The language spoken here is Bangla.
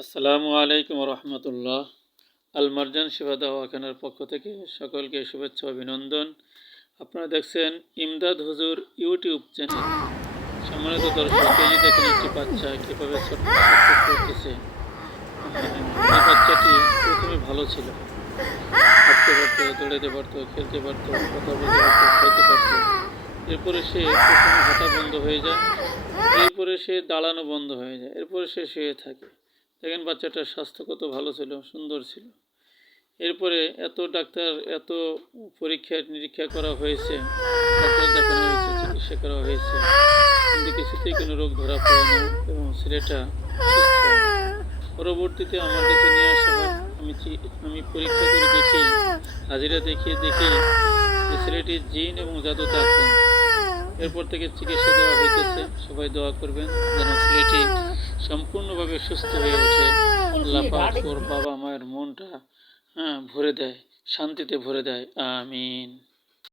আসসালামু আলাইকুম রহমতুল্লাহ। আল মারজান শিবা দাওয়াখানার পক্ষ থেকে সকলকে শুভেচ্ছা অভিনন্দন। আপনারা দেখছেন ইমদাদ হুজুর ইউটিউব চ্যানেল। সম্মানিত দর্শক এই যে দেখেন বাচ্চা কীভাবে করতেছে। এই বাচ্চাটি প্রথমে ভালো ছিল। হাঁটতে পারতো দৌড়াতে পারতো, খেলতে পারতো, কথা বলতে পারতো খাইতে পারতো। এরপরে সে প্রথমে হাঁটা বন্ধ হয়ে যায়, এরপরে সে দাঁড়ানো বন্ধ হয়ে যায়, এরপরে সে শুয়ে থাকে। দেখেন বাচ্চাটার স্বাস্থ্য কত ভালো ছিল, সুন্দর ছিল। এরপরে এত ডাক্তার, এত পরীক্ষা নিরীক্ষা করা হয়েছে, ডাক্তার দেখানো হয়েছে চিকিৎসা করা হয়েছে। কিছুতেই কোনো রোগ ধরা পড়ে না এবং ছেলেটা পরবর্তীতে আমার কাছে নিয়ে আসা আমি আমি পরীক্ষা করে দেখি, হাজিরা দেখিয়ে দেখি যে ছেলেটির জিন এবং জাদুতে আক্রান্ত এরপর থেকে চিকিৎসা দেওয়া হইতেছে। সবাই দোয়া করবেন যেন ছেলেটি সম্পূর্ণভাবে সুস্থ হয়ে ওঠে। আল্লাহ ওর বাবা মায়ের মনটা হ্যাঁ ভরে দেয়, শান্তিতে ভরে দেয়। আমিন।